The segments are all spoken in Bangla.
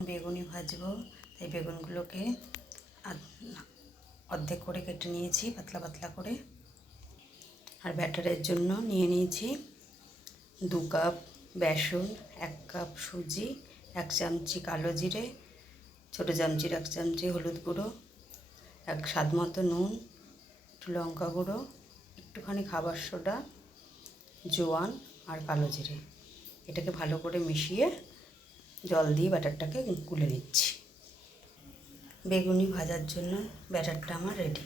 বেগুনি ভাজবো, তাই বেগুনগুলোকে অর্ধেক করে কেটে নিয়েছি পাতলা পাতলা করে। আর ব্যাটারের জন্য নিয়ে নিয়েছি 2 কাপ বেসন, 1 কাপ সুজি, 1 চামচি কালো জিরে, ছোটো চামচির 1 চামচি হলুদ গুঁড়ো, স্বাদ মতো নুন, একটু লঙ্কা গুঁড়ো, একটুখানি খাবার সোডা, জোয়ান আর কালো জিরে। এটাকে ভালো করে মিশিয়ে জল দিয়ে ব্যাটারটাকে গুলে নিচ্ছি। বেগুনি ভাজার জন্য ব্যাটারটা আমার রেডি,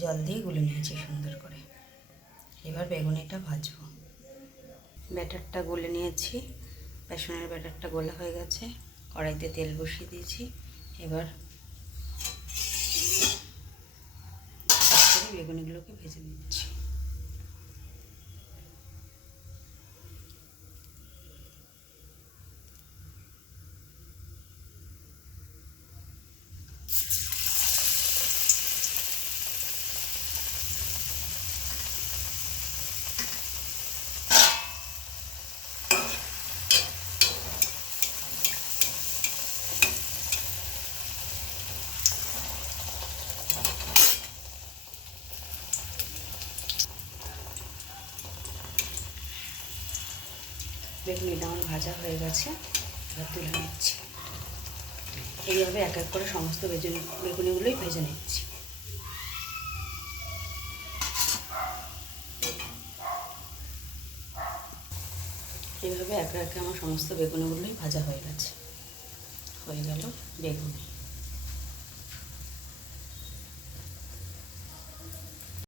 জল দিয়ে গুলে নিয়েছি সুন্দর করে। এবার বেগুনিটা ভাজবো। ব্যাটারটা গুলে নিয়েছি, বেসনের ব্যাটারটা গোলা হয়ে গেছে। কড়াইতে তেল বসিয়ে দিয়েছি। এবার বেগুনিগুলোকে ভেজে নিচ্ছি। বেগুনিটা আমার ভাজা হয়ে গেছে, এবার তুলে নিচ্ছি। এইভাবে এক এক করে সমস্ত বেগুনিগুলোই ভেজে নিচ্ছি। এইভাবে একে একে আমার সমস্ত বেগুনিগুলোই ভাজা হয়ে গেছে। হয়ে গেল বেগুনি।